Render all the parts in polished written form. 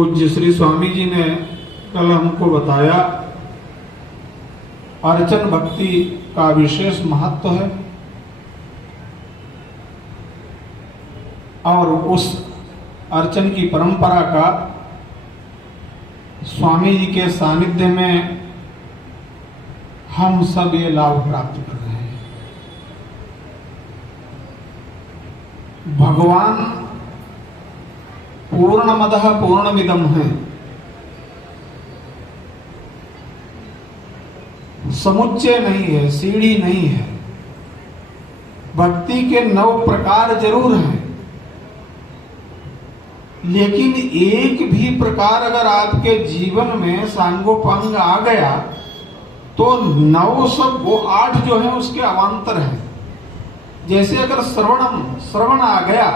पूज्य श्री स्वामी जी ने कल हमको बताया अर्चन भक्ति का विशेष महत्व है और उस अर्चन की परंपरा का स्वामी जी के सानिध्य में हम सब ये लाभ प्राप्त कर रहे हैं। भगवान पूर्णमदः पूर्णमिदं है, समुच्चय नहीं है, सीढ़ी नहीं है। भक्ति के 9 प्रकार जरूर हैं, लेकिन एक भी प्रकार अगर आपके जीवन में सांगोपांग आ गया तो 9 सब वो 8 जो है उसके अवान्तर है। जैसे अगर श्रवण आ गया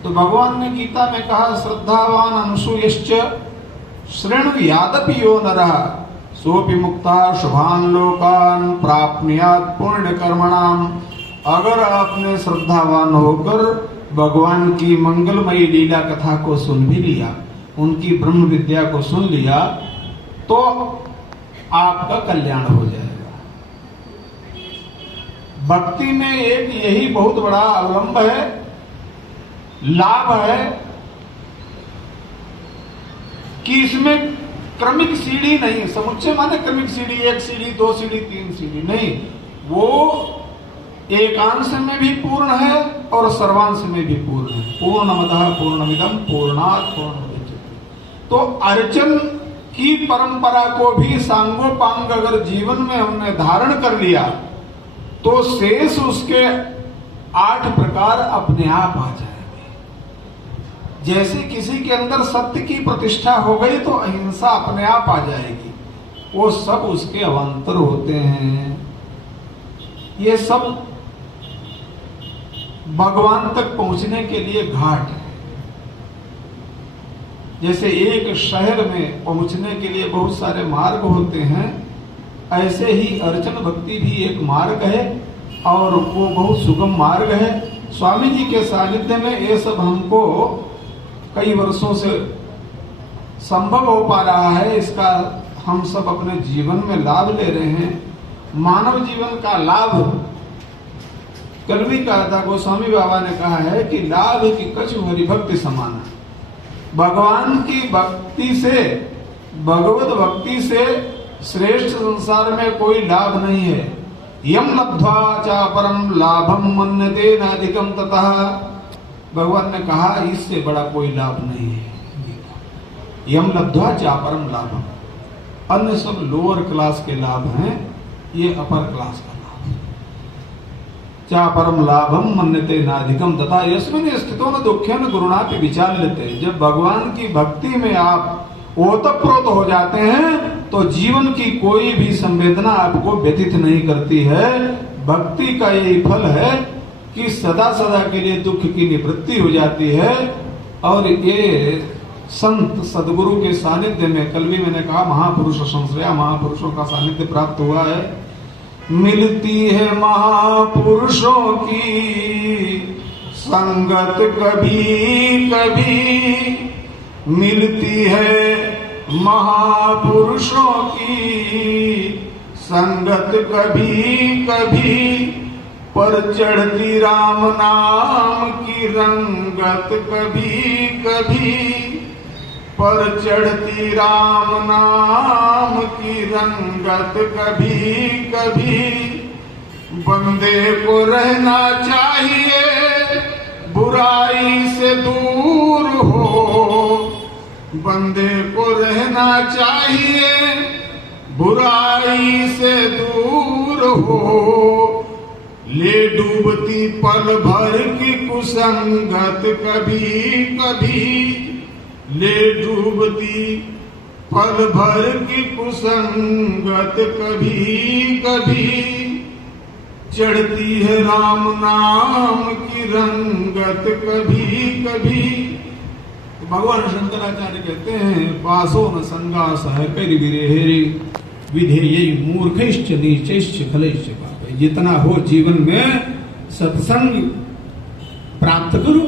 तो भगवान ने गीता में कहा श्रद्धावान अनुसूयश्च शृणु यादपि यो नरः सोपि मुक्ता शुभान लोकान प्राप्नुयात् पुण्य कर्मणाम। अगर आपने श्रद्धावान होकर भगवान की मंगलमयी लीला कथा को सुन भी लिया, उनकी ब्रह्म विद्या को सुन लिया, तो आपका कल्याण हो जाएगा। भक्ति में एक यही बहुत बड़ा अवलंब है, लाभ है कि इसमें क्रमिक सीढ़ी नहीं। समुच्चय माने क्रमिक सीढ़ी, 1 सीढ़ी 2 सीढ़ी 3 सीढ़ी नहीं, वो एकांश में भी पूर्ण है और सर्वांश में भी पूर्ण है। पूर्णमदः पूर्णमिदं पूर्णात् पूर्णमुदच्यते। तो अर्चन की परंपरा को भी सांगोपांग अगर जीवन में हमने धारण कर लिया तो शेष उसके 8 प्रकार अपने आप आ जाएंगे। जैसे किसी के अंदर सत्य की प्रतिष्ठा हो गई तो अहिंसा अपने आप आ जाएगी। वो सब उसके अवान्तर होते हैं। ये सब भगवान तक पहुंचने के लिए घाट है। जैसे एक शहर में पहुंचने के लिए बहुत सारे मार्ग होते हैं, ऐसे ही अर्चन भक्ति भी एक मार्ग है और वो बहुत सुगम मार्ग है। स्वामी जी के सानिध्य में ये सब हमको कई वर्षों से संभव हो पा रहा है। इसका हम सब अपने जीवन में लाभ ले रहे हैं। मानव जीवन का लाभ कल भी कहा था, गोस्वामी बाबा ने कहा है कि लाभ की कछु हरिभक्ति समान। भगवान की भक्ति से, भगवत भक्ति से श्रेष्ठ संसार में कोई लाभ नहीं है। यम लब्ध्वा चा परम लाभम मन्यते नाधिकम ततः। भगवान ने कहा इससे बड़ा कोई लाभ नहीं है। यम लब्ध्वा चा परम लाभम, अन्य सब लोअर क्लास के लाभ हैं, ये अपर क्लास का लाभ। चा परम लाभम मन्यते नाधिकम तथा यस्मिन् स्थितो न दुःखेन गुरुणापि विचाल्यते। जब भगवान की भक्ति में आप ओतप्रोत हो जाते हैं तो जीवन की कोई भी संवेदना आपको व्यथित नहीं करती है। भक्ति का यही फल है कि सदा सदा के लिए दुख की निवृत्ति हो जाती है। और ये संत सदगुरु के सानिध्य में, कल भी मैंने कहा महापुरुष संश्रया, महापुरुषों का सानिध्य प्राप्त हुआ है। मिलती है महापुरुषों की संगत कभी कभी, मिलती है महापुरुषों की संगत कभी कभी, पर चढ़ती राम नाम की रंगत कभी कभी, पर चढ़ती राम नाम की रंगत कभी कभी। बंदे को रहना चाहिए बुराई से दूर हो, बंदे को रहना चाहिए बुराई से दूर हो। ले डूबती पल भर की कुसंगत कभी कभी, ले डूबती पल भर की कुसंगत कभी कभी, चढ़ती है राम नाम की रंगत कभी कभी। भगवान शंकराचार्य कहते हैं पासो न संगा सह कर विरेहरे विधेय मूर्खश्च नीचश्च खलश्च पापे। जितना हो जीवन में सत्संग प्राप्त करो,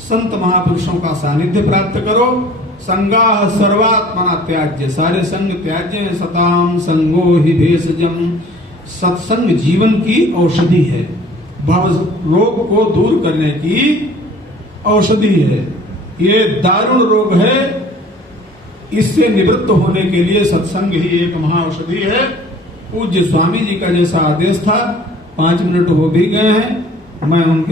संत महापुरुषों का सानिध्य प्राप्त करो, संगाः सर्वात्मना त्याज्य, सारे संग त्याज्य है। सताम संगो ही भेषजम, सत्संग जीवन की औषधि है, भव रोग को दूर करने की औषधि है। ये दारुण रोग है, इससे निवृत्त होने के लिए सत्संग ही एक महाऔषधि है। पूज्य स्वामी जी का जैसा आदेश था, 5 मिनट हो भी गए हैं, मैं उनके